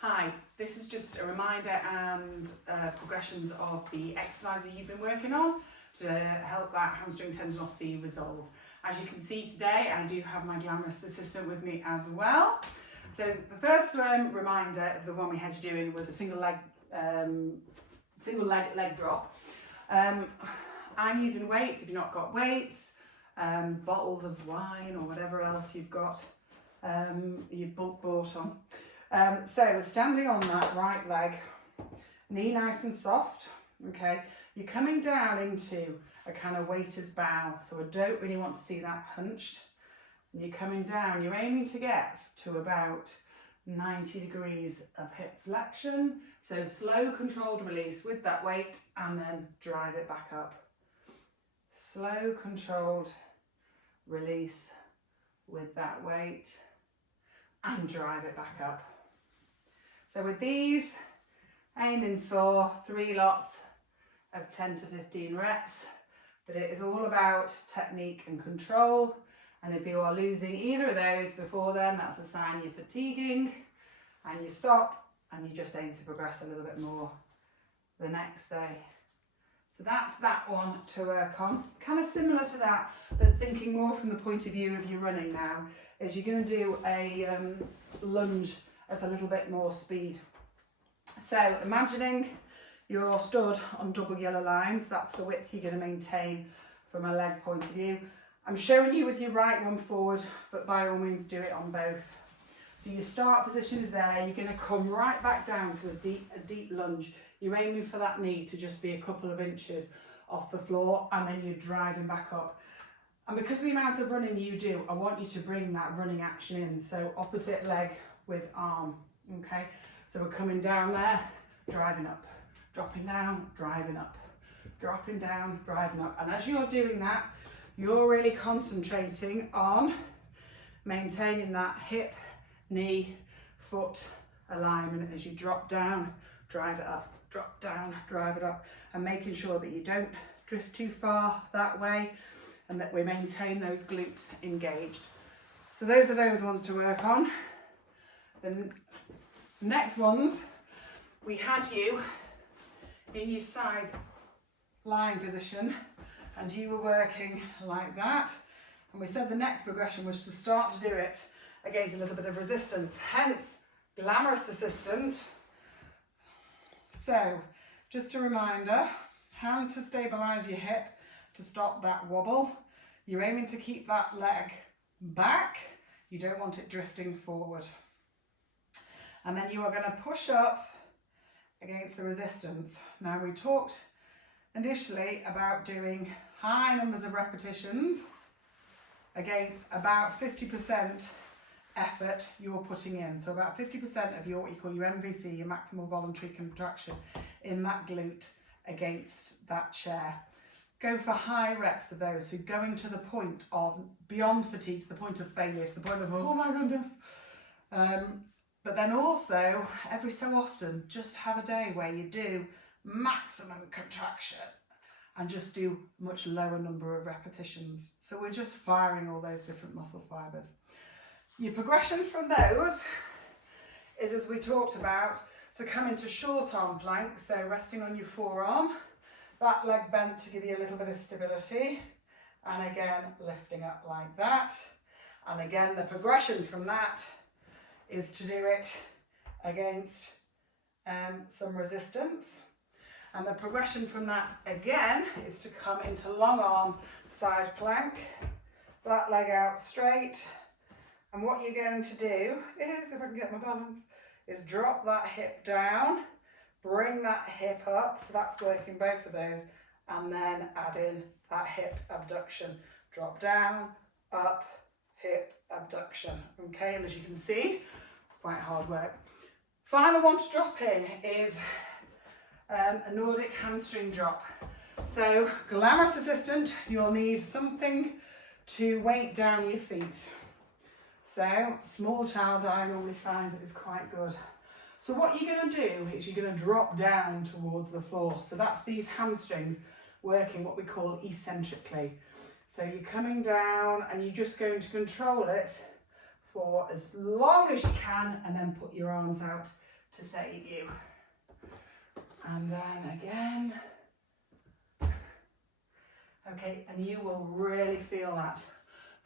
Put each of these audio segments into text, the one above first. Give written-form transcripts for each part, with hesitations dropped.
Hi, this is just a reminder and progressions of the exercises you've been working on to help that hamstring tendinopathy resolve. As you can see today, I do have my glamorous assistant with me as well. So the first reminder, the one we had you doing, was a single leg drop. I'm using weights. If you've not got weights, bottles of wine or whatever else you've got, you've bought on. So standing on that right leg, knee nice and soft, okay, you're coming down into a kind of waiter's bow, so I don't really want to see that hunched. And you're coming down, you're aiming to get to about 90 degrees of hip flexion, so slow controlled release with that weight and then drive it back up. Slow controlled release with that weight and drive it back up. So with these, aiming for 3 lots of 10 to 15 reps, but it is all about technique and control. And if you are losing either of those before then, that's a sign you're fatiguing, and you stop and you just aim to progress a little bit more the next day. So that's that one to work on. Kind of similar to that, but thinking more from the point of view of your running now, is you're going to do a lunge at a little bit more speed. So imagining you're stood on double yellow lines, that's the width you're going to maintain from a leg point of view. I'm showing you with your right one forward, but by all means do it on both. So your start position is there, you're going to come right back down to a deep lunge. You're aiming for that knee to just be a couple of inches off the floor, and then you're driving back up. And because of the amount of running you do, I want you to bring that running action in. So opposite leg with arm, okay? So we're coming down there, driving up, dropping down, driving up, dropping down, driving up. And as you're doing that, you're really concentrating on maintaining that hip, knee, foot alignment as you drop down, drive it up, drop down, drive it up, and making sure that you don't drift too far that way and that we maintain those glutes engaged. So those are those ones to work on. The next ones, we had you in your side lying position and you were working like that, and we said the next progression was to start to do it against a little bit of resistance, hence glamorous assistant. So just a reminder, hand to stabilize your hip to stop that wobble. You're aiming to keep that leg back, you don't want it drifting forward. And then you are going to push up against the resistance. Now we talked initially about doing high numbers of repetitions against about 50% effort you're putting in. So about 50% of your, what you call your MVC, your maximal voluntary contraction, in that glute against that chair. Go for high reps of those, so going to the point of beyond fatigue, to the point of failure, to the point of, oh my goodness. But then also, every so often, just have a day where you do maximum contraction and just do much lower number of repetitions. So we're just firing all those different muscle fibers. Your progression from those is, as we talked about, to come into short arm plank, so resting on your forearm, that leg bent to give you a little bit of stability, and again lifting up like that. And again, the progression from that is to do it against some resistance. And the progression from that again is to come into long arm side plank, that leg out straight. And what you're going to do is, if I can get my balance, is drop that hip down, bring that hip up, so that's working both of those, and then add in that hip abduction. Drop down, up, hip abduction. Okay, and as you can see, it's quite hard work. Final one to drop in is a Nordic hamstring drop. So, glamorous assistant, you'll need something to weight down your feet. So, small child I normally find is quite good. So what you're going to do is you're going to drop down towards the floor. So that's these hamstrings working what we call eccentrically. So you're coming down and you're just going to control it for as long as you can, and then put your arms out to save you. And then again. Okay, and you will really feel that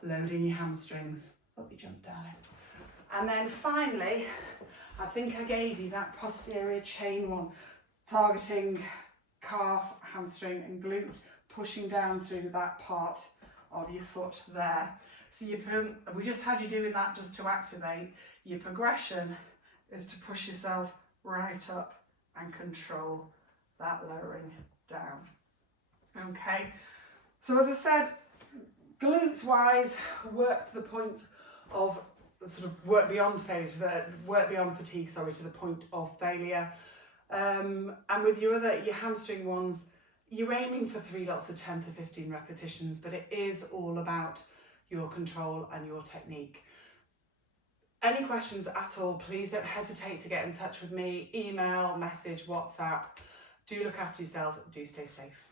loading your hamstrings. Up you jump, darling. And then finally, I think I gave you that posterior chain one, targeting calf, hamstring and glutes, pushing down through that part of your foot there. So we just had you doing that just to activate. Your progression is to push yourself right up and control that lowering down. Okay, so as I said, glutes wise, work to the point of sort of work beyond failure, fatigue, to the point of failure. And with your hamstring ones, you're aiming for 3 lots of 10 to 15 repetitions, but it is all about your control and your technique. Any questions at all, please don't hesitate to get in touch with me. Email, message, WhatsApp. Do look after yourself. Do stay safe.